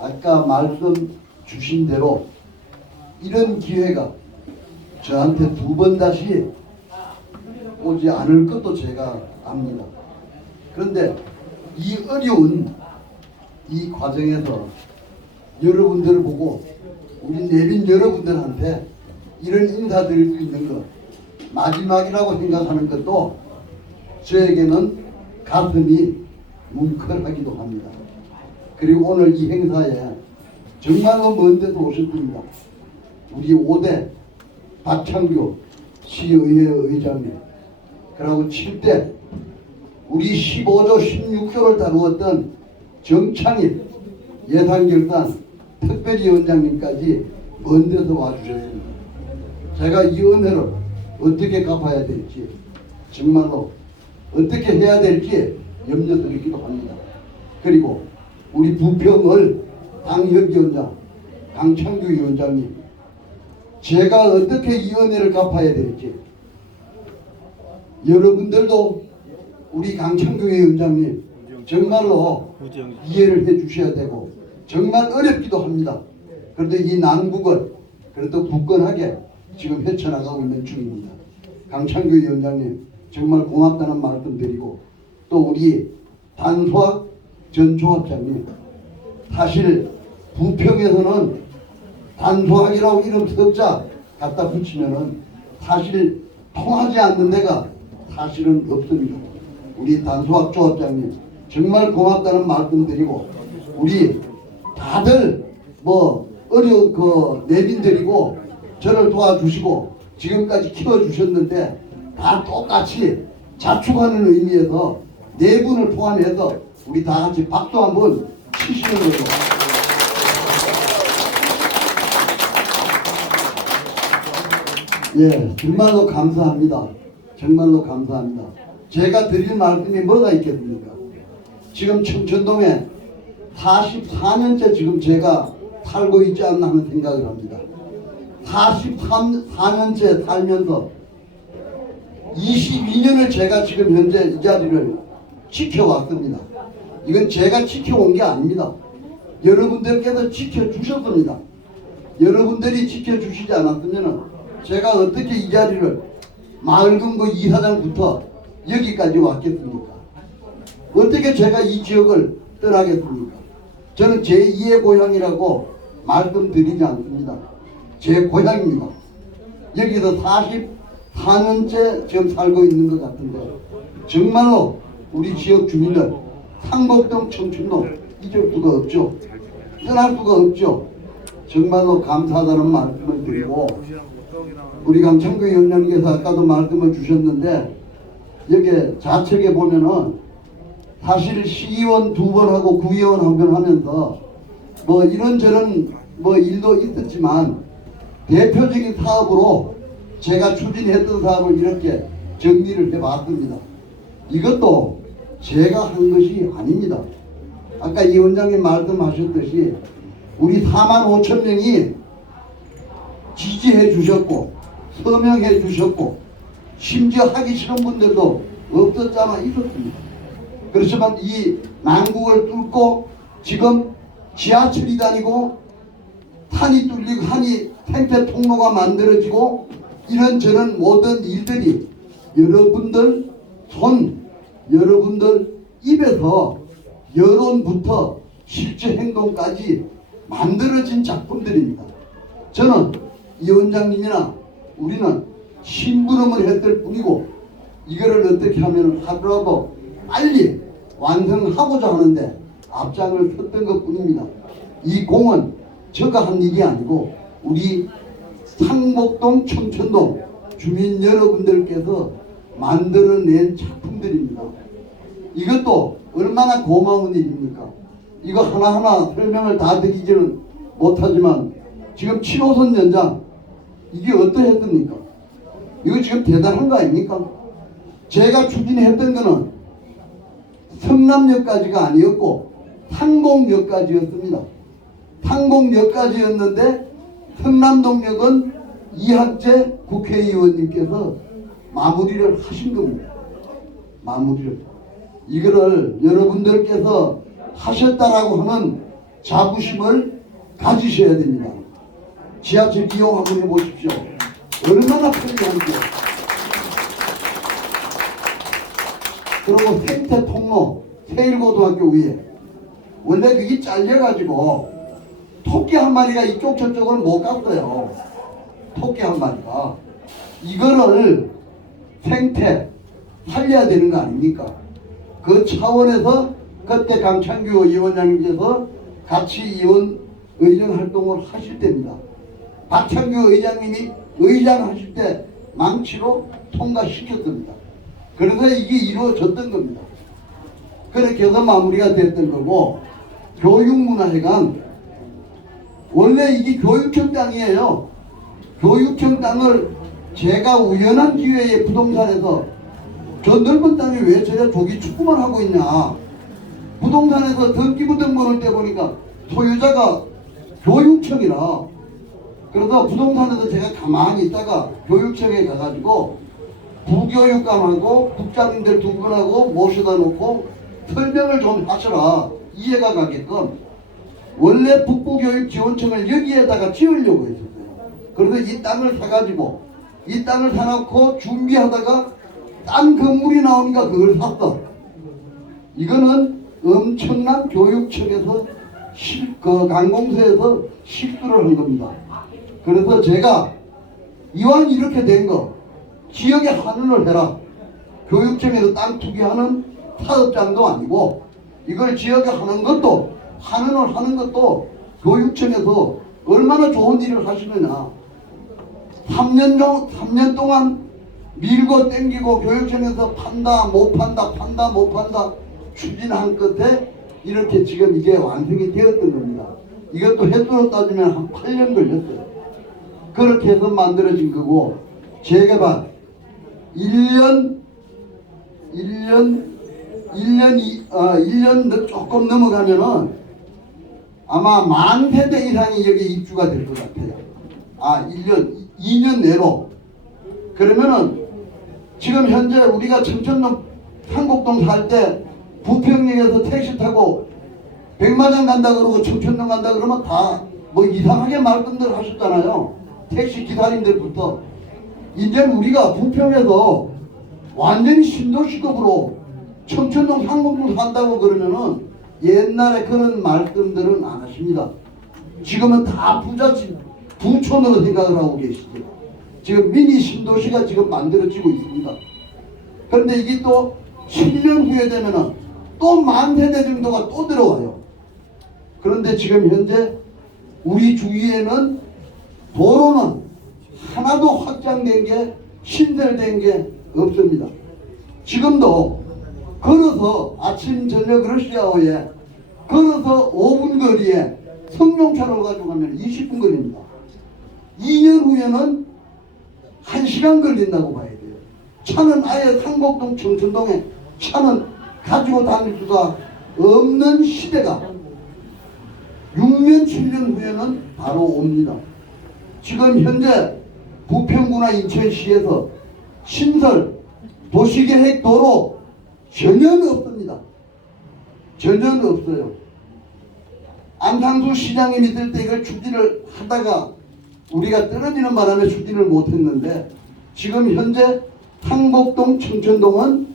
아까 말씀 주신 대로 이런 기회가 저한테 두 번 다시 오지 않을 것도 제가 압니다. 그런데 이 어려운 이 과정에서 여러분들을 보고 우리 내빈 여러분들한테 이런 인사 드릴 수 있는 것 마지막이라고 생각하는 것도 저에게는 가슴이 뭉클하기도 합니다. 그리고 오늘 이 행사에 정말로 먼 데서 오셨습니다. 우리 5대 박창규 시의회 의장님 그리고 7대 우리 15조 16조를 다루었던 정창일 예산결산 특별위원장님까지 먼 데서 와주셨습니다. 제가 이 은혜를 어떻게 갚아야 될지 정말로 어떻게 해야 될지 염려스럽기도 합니다. 그리고 우리 부평을 당협위원장 강창규 위원장님 제가 어떻게 이 은혜를 갚아야 될지 여러분들도 우리 강창규 위원장님 정말로 이해를 해 주셔야 되고 정말 어렵기도 합니다. 그런데 이 난국을 그래도 굳건하게 지금 헤쳐나가고 있는 중입니다. 강창규 위원장님 정말 고맙다는 말씀 드리고 또 우리 단소학 전 조합장님 사실 부평에서는 단소학이라고 이름 석자 갖다 붙이면은 사실 통하지 않는 데가 사실은 없습니다. 우리 단소학 조합장님 정말 고맙다는 말씀 드리고 우리 다들 뭐 어려 그 내빈들이고 저를 도와주시고 지금까지 키워주셨는데 다 똑같이 자축하는 의미에서 네 분을 포함해서 우리 다 같이 박수 한번 치시는 거죠. 예, 정말로 감사합니다. 정말로 감사합니다. 제가 드릴 말씀이 뭐가 있겠습니까? 지금 청천동에 44년째 지금 제가 살고 있지 않나 하는 생각을 합니다. 43년째 살면서 22년을 제가 지금 현재 이 자리를 지켜왔습니다. 이건 제가 지켜온 게 아닙니다. 여러분들께서 지켜주셨습니다. 여러분들이 지켜주시지 않았으면 제가 어떻게 이 자리를 마을금고 이사장부터 여기까지 왔겠습니까? 어떻게 제가 이 지역을 떠나겠습니까? 저는 제2의 고향이라고 말씀드리지 않습니다. 제 고향입니다. 여기서 44년째 지금 살고 있는 것 같은데 정말로 우리 지역 주민들 상복동 청춘동 잊을 수가 없죠. 떠날 수가 없죠. 정말로 감사하다는 말씀을 드리고 우리 강창규 위원장님께서 아까도 말씀을 주셨는데 여기 좌측에 보면은 사실 시의원 두 번 하고 구의원 한 번 하면서 뭐 이런저런 뭐 일도 있었지만 대표적인 사업으로 제가 추진했던 사업을 이렇게 정리를 해봤습니다. 이것도 제가 한 것이 아닙니다. 아까 이 원장님 말씀하셨듯이 우리 4만 5천 명이 지지해 주셨고 서명해 주셨고 심지어 하기 싫은 분들도 없었잖아 있었습니다. 그렇지만 이 난국을 뚫고 지금 지하철이 다니고 탄이 뚫리고 한이 생태 통로가 만들어지고 이런저런 모든 일들이 여러분들 손 여러분들 입에서 여론부터 실제 행동까지 만들어진 작품들입니다. 저는 이 원장님이나 우리는 심부름을 했을 뿐이고 이거를 어떻게 하면 하더라도 빨리 완성하고자 하는데 앞장을 섰던 것 뿐입니다. 이 공은 제가 한 일이 아니고 우리 상복동 청천동 주민 여러분들께서 만들어낸 작품들입니다. 이것도 얼마나 고마운 일입니까? 이거 하나하나 설명을 다 드리지는 못하지만 지금 7호선 연장 이게 어떠했습니까? 이거 지금 대단한 거 아닙니까? 제가 추진했던 거는 성남역까지가 아니었고 상공역까지였습니다. 상공역까지였는데 성남동역은 이학재 국회의원님께서 마무리를 하신 겁니다. 마무리를. 이거를 여러분들께서 하셨다라고 하는 자부심을 가지셔야 됩니다. 지하철 이용 한번 해보십시오. 얼마나 편리한지. 그리고 생태 통로 세일고등학교 위에 원래 그게 잘려가지고 토끼 한 마리가 이쪽 저쪽을 못 갔어요. 토끼 한 마리가 이거를 생태 살려야 되는 거 아닙니까? 그 차원에서 그때 강창규 위원장님께서 같이 의원 의전 활동을 하실 때입니다. 박창규 의장님이 의장 하실 때 망치로 통과시켰습니다. 그래서 이게 이루어졌던 겁니다. 그렇게 해서 마무리가 됐던 거고 교육문화회관 원래 이게 교육청 땅이에요. 교육청 땅을 제가 우연한 기회에 부동산에서 저 넓은 땅에 왜 저래 조기 축구만 하고 있냐. 부동산에서 등기부등본을 때 보니까 소유자가 교육청이라. 그래서 부동산에서 제가 가만히 있다가 교육청에 가가지고 부교육감하고 국장님들 두 분하고 모셔다 놓고 설명을 좀 하셔라. 이해가 가게끔. 원래 북부교육지원청을 여기에다가 지으려고 했었어요. 그래서 이 땅을 사가지고 이 땅을 사놓고 준비하다가 딴 건물이 나오니까 그걸 샀어. 이거는 엄청난 교육청에서 실, 그 강공서에서 실수를 한 겁니다. 그래서 제가 이왕 이렇게 된 거 지역에 한원을 해라. 교육청에서 땅 투기하는 사업장도 아니고 이걸 지역에 하는 것도 한원을 하는 것도 교육청에서 얼마나 좋은 일을 하시느냐. 3년, 정, 3년 동안 밀고 땡기고 교육청에서 판다 못 판다 판다 못 판다 추진한 끝에 이렇게 지금 이게 완성이 되었던 겁니다. 이것도 횟수로 따지면 한 8년 걸렸어요. 그렇게 해서 만들어진 거고 재개발 1년 1년 1년 이, 어, 1년 조금 넘어가면은 아마 만 세대 이상이 여기 입주가 될 것 같아요. 아 1년 2년 내로 그러면은 지금 현재 우리가 청천동 한곡동 살 때 부평역에서 택시 타고 백마장 간다 그러고 청천동 간다 그러면 다 뭐 이상하게 말씀들 하셨잖아요. 택시 기사님들부터 이제 우리가 부평에서 완전히 신도시급으로 청천동 상공동 산다고 그러면은 옛날에 그런 말씀들은 안 하십니다. 지금은 다 부잣집 부촌으로 생각을 하고 계시죠. 지금 미니 신도시가 지금 만들어지고 있습니다. 그런데 이게 또 7년 후에 되면은 또 만 세대 정도가 또 들어와요. 그런데 지금 현재 우리 주위에는 도로는 하나도 확장된 게 신설된 게 없습니다. 지금도 걸어서 아침 저녁 러시아어에 걸어서 5분 거리에 성룡차로 가지고 가면 20분 거리입니다. 2년 후에는 1시간 걸린다고 봐야 돼요. 차는 아예 상곡동 청천동에 차는 가지고 다닐 수가 없는 시대가 6년 7년 후에는 바로 옵니다. 지금 현재 부평구나 인천시에서 신설 도시계획 도로 전혀 없습니다. 전혀 없어요. 안상수 시장이 믿을 때 이걸 추진을 하다가 우리가 떨어지는 바람에 추진을 못했는데 지금 현재 상복동 청천동은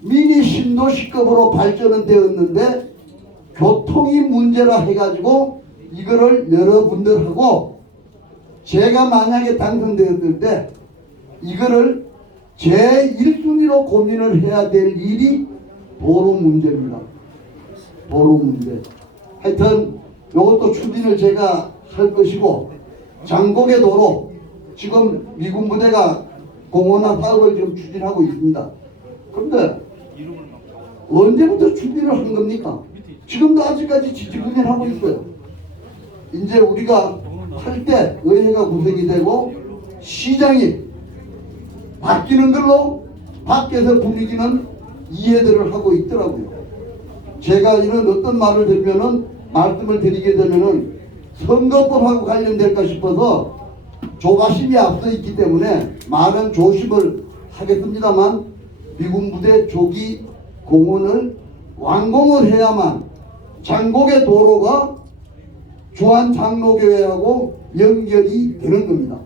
미니 신도시급으로 발전은 되었는데 교통이 문제라 해가지고 이거를 여러분들하고 제가 만약에 당선되었을 때 이거를 제 1순위로 고민을 해야 될 일이 도로 문제입니다. 도로 문제. 하여튼 이것도 추진을 제가 할 것이고 장곡의 도로 지금 미군 부대가 공원화 사업을 지금 추진하고 있습니다. 그런데 언제부터 추진을 한 겁니까? 지금도 아직까지 지지부진 하고 있어요. 이제 우리가 할 때 의회가 구성이 되고 시장이 바뀌는 걸로 밖에서 분위기는 이해들을 하고 있더라고요. 제가 이런 어떤 말을 들으면은 말씀을 드리게 되면은 선거법하고 관련될까 싶어서 조바심이 앞서 있기 때문에 많은 조심을 하겠습니다만 미군 부대 조기 공원을 완공을 해야만 장곡의 도로가 주한 장로교회하고 연결이 되는 겁니다.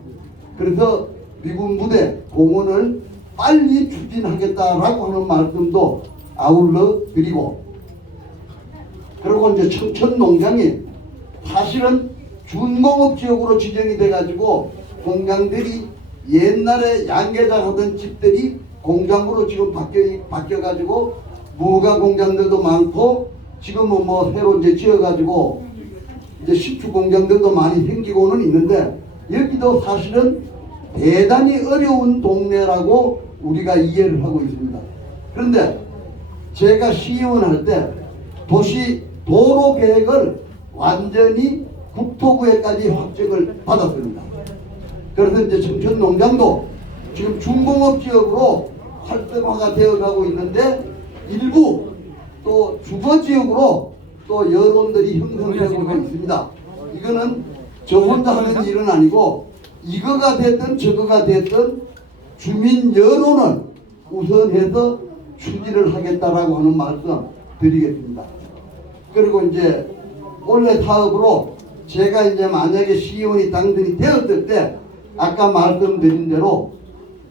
그래서 미군 부대 공원을 빨리 추진하겠다라고 하는 말씀도 아울러 드리고 그리고 이제 청천 농장이 사실은 준공업 지역으로 지정이 돼가지고 공장들이 옛날에 양계장 하던 집들이 공장으로 지금 바뀌어 바뀌어가지고 무가 공장들도 많고 지금은 뭐 새로 이제 지어가지고 이제 식주 공장들도 많이 생기고는 있는데 여기도 사실은 대단히 어려운 동네라고 우리가 이해를 하고 있습니다. 그런데 제가 시의원 할 때 도시 도로 계획을 완전히 국토부에까지 확정을 받았습니다. 그래서 이제 청천 농장도 지금 중공업 지역으로 활성화가 되어 가고 있는데 일부 또 주거 지역으로 또 여론들이 형성되고 있습니다. 이거는 저 혼자 하는 일은 아니고 이거가 됐든 저거가 됐든 주민 여론을 우선해서 추진을 하겠다라고 하는 말씀 드리겠습니다. 그리고 이제 원래 사업으로 제가 이제 만약에 시의원이 당선이 되었을 때 아까 말씀드린 대로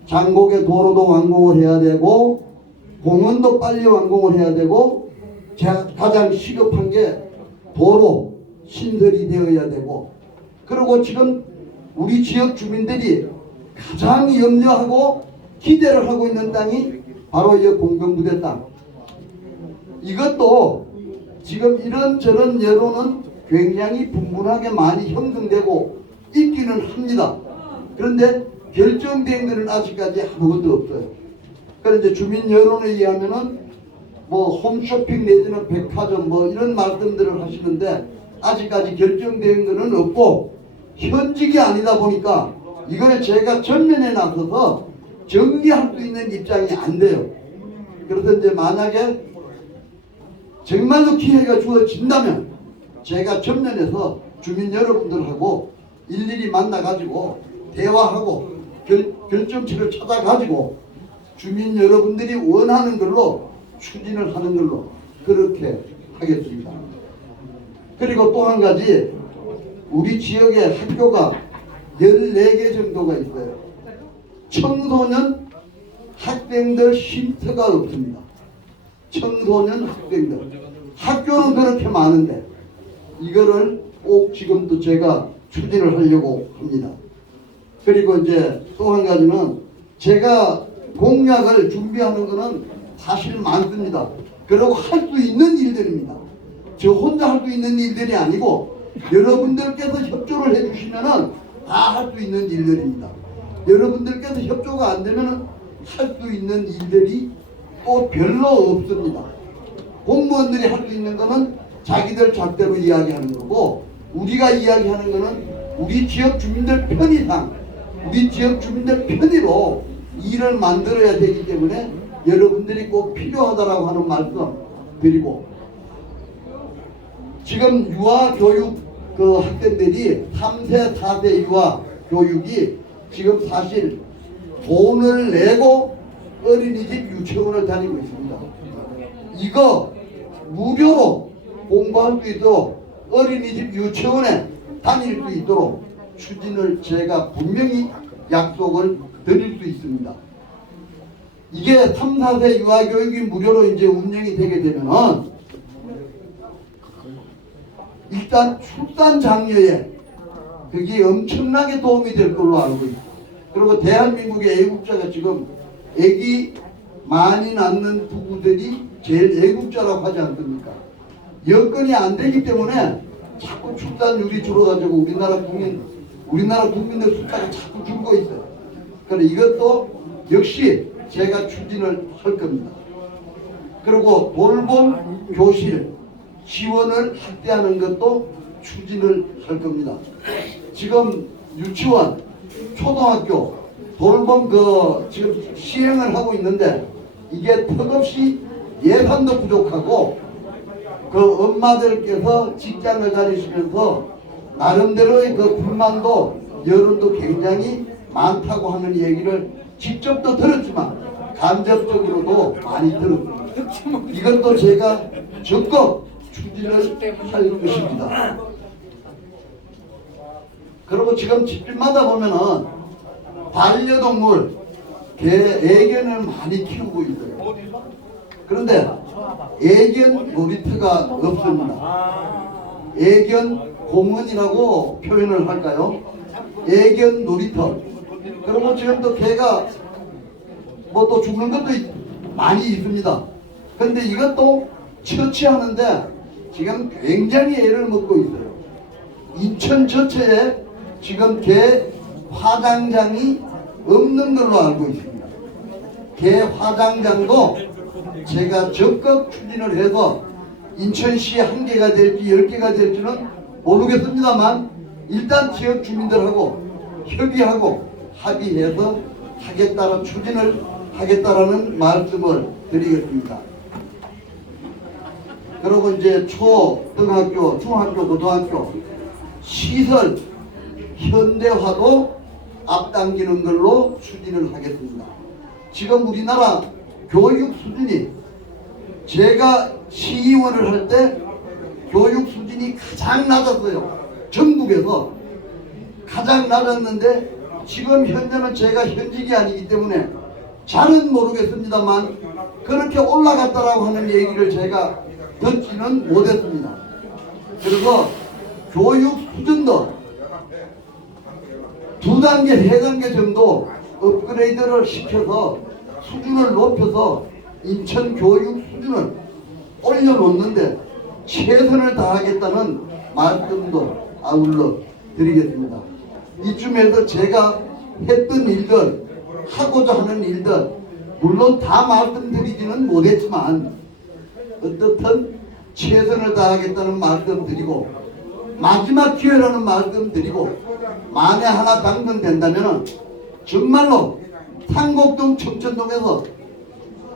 장곡의 도로도 완공을 해야 되고 공원도 빨리 완공을 해야 되고 자- 가장 시급한 게 도로 신설이 되어야 되고 그리고 지금 우리 지역 주민들이 가장 염려하고 기대를 하고 있는 땅이 바로 이 공병부대 땅. 이것도 지금 이런저런 여론은 굉장히 분분하게 많이 형성되고 있기는 합니다. 그런데 결정된 것은 아직까지 아무것도 없어요. 그런데 주민 여론에 의하면은 뭐 홈쇼핑 내지는 백화점 뭐 이런 말씀들을 하시는데 아직까지 결정된 것은 없고 현직이 아니다 보니까 이거를 제가 전면에 나서서 정리할 수 있는 입장이 안 돼요. 그래서 이제 만약에 정말로 기회가 주어진다면 제가 전면에서 주민 여러분들하고 일일이 만나가지고 대화하고 결, 결정치를 찾아가지고 주민 여러분들이 원하는 걸로 추진을 하는 걸로 그렇게 하겠습니다. 그리고 또 한 가지 우리 지역에 학교가 14개 정도가 있어요. 청소년 학생들 쉼터가 없습니다. 청소년 학생들 학교는 그렇게 많은데 이거를 꼭 지금도 제가 추진을 하려고 합니다. 그리고 이제 또 한 가지는 제가 공약을 준비하는 것은 사실 많습니다. 그리고 할 수 있는 일들입니다. 저 혼자 할 수 있는 일들이 아니고 여러분들께서 협조를 해주시면은 다 할 수 있는 일들입니다. 여러분들께서 협조가 안 되면은 할 수 있는 일들이 또 별로 없습니다. 공무원들이 할 수 있는 거는 자기들 잣대로 이야기하는 거고 우리가 이야기하는 거는 우리 지역 주민들 편의상 우리 지역 주민들 편의로 일을 만들어야 되기 때문에 여러분들이 꼭 필요하다라고 하는 말씀 드리고 지금 유아 교육 그 학생들이 3세, 4세 유아 교육이 지금 사실 돈을 내고 어린이집 유치원을 다니고 있습니다. 이거 무료로 공부할 수 있도록 어린이집 유치원에 다닐 수 있도록 추진을 제가 분명히 약속을 드릴 수 있습니다. 이게 3, 4세 유아교육이 무료로 이제 운영이 되게 되면은 일단 출산 장려에 그게 엄청나게 도움이 될 걸로 알고 있고 그리고 대한민국의 애국자가 지금 애기 많이 낳는 부부들이 제일 애국자라고 하지 않습니까? 여건이 안 되기 때문에 자꾸 출산율이 줄어가지고 우리나라 국민 우리나라 국민들 숫자가 자꾸 줄고 있어요. 그래 이것도 역시 제가 추진을 할 겁니다. 그리고 돌봄 교실 지원을 확대하는 것도 추진을 할 겁니다. 지금 유치원, 초등학교 돌봄 그 지금 시행을 하고 있는데 이게 턱없이 예산도 부족하고 그 엄마들께서 직장을 다니시면서 나름대로의 그 불만도 여론도 굉장히 많다고 하는 얘기를 직접도 들었지만 간접적으로도 많이 들었습니다. 이것도 제가 적극 추진을 할 것입니다. 그리고 지금 집집마다 보면은 반려동물 개 애견을 많이 키우고 있어요. 그런데 애견 놀이터가 없습니다. 애견 공원이라고 표현을 할까요? 애견 놀이터. 그리고 지금도 개가 뭐 또 죽는 것도 있- 많이 있습니다. 근데 이것도 처치하는데 지금 굉장히 애를 먹고 있어요. 인천 전체에 지금 개 화장장이 없는 걸로 알고 있습니다. 개 화장장도 제가 적극 추진을 해서 인천시에 한 개가 될지 열 개가 될지는 모르겠습니다만 일단 지역 주민들하고 협의하고 합의해서 하겠다는 추진을 하겠다라는 말씀을 드리겠습니다. 그리고 이제 초 등학교, 중학교, 고등학교 시설 현대화도 앞당기는 걸로 추진을 하겠습니다. 지금 우리나라 교육 수준이 제가 시의원을 할 때 교육 수준이 가장 낮았어요. 전국에서 가장 낮았는데 지금 현재는 제가 현직이 아니기 때문에 잘은 모르겠습니다만 그렇게 올라갔다라고 하는 얘기를 제가 듣지는 못했습니다. 그래서 교육 수준도 두 단계, 세 단계 정도 업그레이드를 시켜서 수준을 높여서 인천 교육 수준을 올려놓는데 최선을 다하겠다는 말씀도 아울러 드리겠습니다. 이쯤에서 제가 했던 일들, 하고자 하는 일들, 물론 다 말씀드리지는 못했지만 어떻든 최선을 다하겠다는 말씀 드리고 마지막 기회라는 말씀 드리고 만에 하나 당선된다면 정말로 상곡동 청천동에서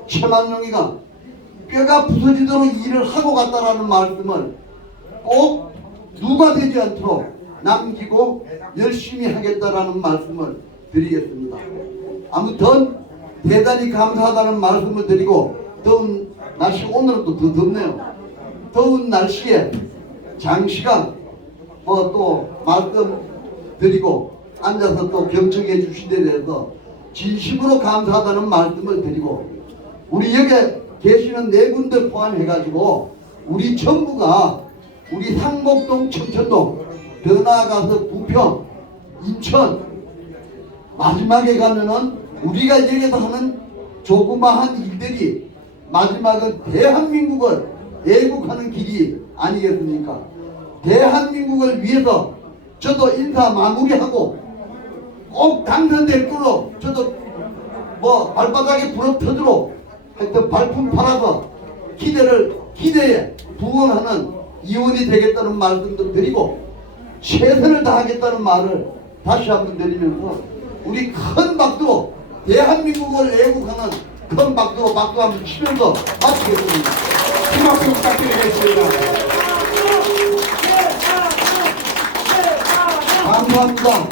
최만용이가 뼈가 부서지도록 일을 하고 갔다라는 말씀을 꼭 누가 되지 않도록 남기고 열심히 하겠다라는 말씀을 드리겠습니다. 아무튼 대단히 감사하다는 말씀을 드리고 더운 날씨 오늘은 또 더 덥네요. 더운 날씨에 장시간 뭐 또 말씀 드리고 앉아서 또 경청해 주신 데 대해서 진심으로 감사하다는 말씀을 드리고 우리 여기 계시는 네 분들 포함해 가지고 우리 전부가 우리 상곡동 청천동 더 나아가서 부평 인천 마지막에 가면은 우리가 여기서 하는 조그마한 일들이 마지막은 대한민국을 애국하는 길이 아니겠습니까? 대한민국을 위해서 저도 인사 마무리하고 꼭 당선될 걸로 저도 뭐 발바닥에 불어 터도록 하여튼 발품 팔아서 기대를 기대에 부응하는 이원이 되겠다는 말씀도 드리고 최선을 다하겠다는 말을 다시 한번 드리면서 우리 큰 박수로 대한민국을 애국하는 큰 박수로 박수 한번 치면서 마치겠습니다. 큰 박수 부탁드리겠습니다. 감사합니다.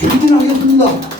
추진하겠습니다.